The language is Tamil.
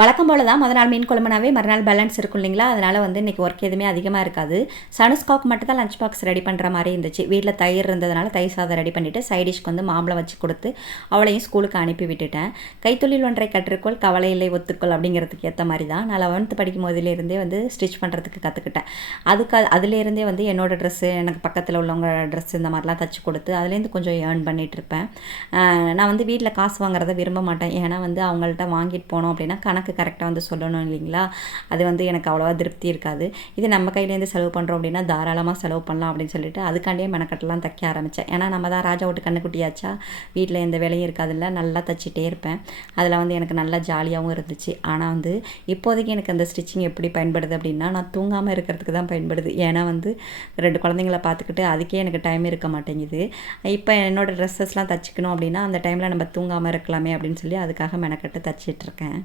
வழக்கம் போல தான் மொதல் நாள் மீன் குழம்புனாவே மறுநாள் பேலன்ஸ் இருக்கும் இல்லைங்களா, அதனால் வந்து இன்றைக்கி ஒர்க் எதுவுமே அதிகமாக இருக்காது. சனுஸ்காவுக்கு மட்டும் தான் லஞ்ச் பாக்ஸ் ரெடி பண்ணுற மாதிரி இருந்துச்சு. வீட்டில் தயிர் இருந்ததுனால தயிர் சாதம் ரெடி பண்ணிவிட்டு சைடிஷ்க்கு வந்து மாம்பழம் வச்சு கொடுத்து அவளையும் ஸ்கூலுக்கு அனுப்பி விட்டுட்டேன். கைத்தொழில் ஒன்றை கற்றுக்கொள் கவலை இல்லை ஒத்துக்கொள் அப்படிங்கிறதுக்கு ஏற்ற மாதிரி தான் நான் 11th படிக்கும் போதிலேருந்தே வந்து ஸ்டிச் பண்ணுறதுக்கு கற்றுக்கிட்டேன். அதுலேருந்தே வந்து என்னோடய ட்ரெஸ்ஸு, எனக்கு பக்கத்தில் உள்ளவங்க ட்ரெஸ்ஸு இந்த மாதிரிலாம் தைச்சி கொடுத்து அதுலேருந்து கொஞ்சம் ஏர்ன் பண்ணிகிட்ருப்பேன். நான் வந்து வீட்டில் காசு வாங்குறத விரும்ப மாட்டேன். ஏன்னா வந்து அவங்கள்ட்ட வாங்கிட்டு போனோம் அப்படின்னா கணக்கு கரெக்டாக வந்து சொல்லணும் இல்லைங்களா, அது வந்து எனக்கு அவ்வளோவா திருப்தி இருக்காது. இது நம்ம கையிலேருந்து செலவு பண்ணுறோம் அப்படின்னா தாராளமாக செலவு பண்ணலாம் அப்படின்னு சொல்லிட்டு அதுக்காண்டியே மெனக்கட்டெல்லாம் தைக்க ஆரம்பித்தேன். ஏன்னா நம்ம தான் ராஜா விட்டு கண்ணுக்குட்டியாச்சா, வீட்டில் எந்த வேலையும் இருக்காதுல்ல, நல்லா தைச்சிட்டே இருப்பேன். அதில் வந்து எனக்கு நல்லா ஜாலியாகவும் இருந்துச்சு. ஆனால் வந்து இப்போதைக்கு எனக்கு அந்த ஸ்டிச்சிங் எப்படி பயன்படுது அப்படின்னா, நான் தூங்காமல் இருக்கிறதுக்கு தான் பயன்படுது. ஏன்னா வந்து 2 குழந்தைங்கள பார்த்துக்கிட்டு அதுக்கே எனக்கு டைம் இருக்க மாட்டேங்குது. இப்போ என்னோடய ட்ரெஸ்ஸஸ்லாம் தைச்சிக்கணும் அப்படின்னா அந்த டைமில் நம்ம தூங்காமல் இருக்கலாமே அப்படின்னு சொல்லி அதுக்காக மெனக்கட்டு தைச்சிட்ருக்கேன்.